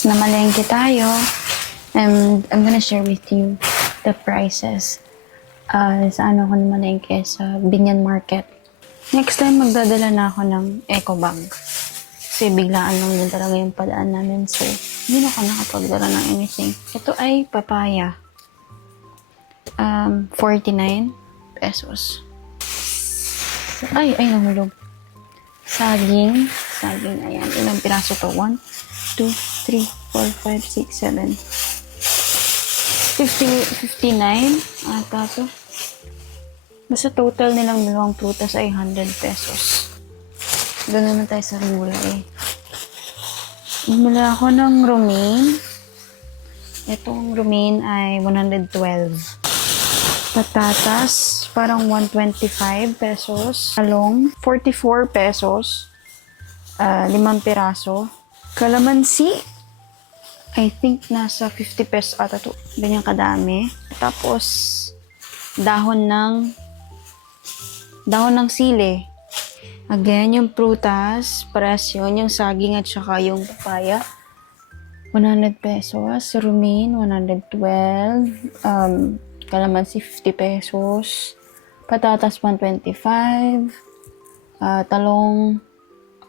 guys, namalengke tayo. And I'm gonna share with you the prices sa ako namalengke sa Binyan Market. Next time, magdadala na ako ng eco bag. Kasi biglaan lang din talaga yung padaan namin. So, hindi na ako nakapagdala ng anything. Ito ay papaya. 49 pesos. Ay, nahulog. Saging, ayan. Ilang piraso to? 1, 2, 3, 4, 5, 6, 7. 59 ata to. Basta total nilang dalawang prutas ay 100 pesos. Doon naman tayo sa gulay. Bumili ako ng romaine. Itong romaine ay 112. Patatas, parang 125 pesos. Talong, 44 pesos. 5 piraso. Kalamansi, I think nasa 50 pesos ata to. Ganyan kadami. Tapos, dahon ng sili. Again, yung prutas, parehas yun. Yung saging at saka yung papaya. 100 pesos. Romaine, 112. Kalamansi, 50 pesos. Patatas, 125. Talong,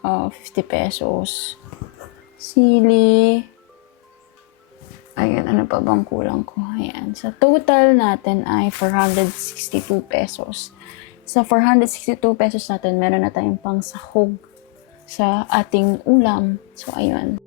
50 pesos. Sili. Ayan, ano pa bang kulang ko? Ayan. Sa total natin ay 462 pesos. Sa 462 pesos natin, meron na tayong pang sahog sa ating ulam. So, ayun.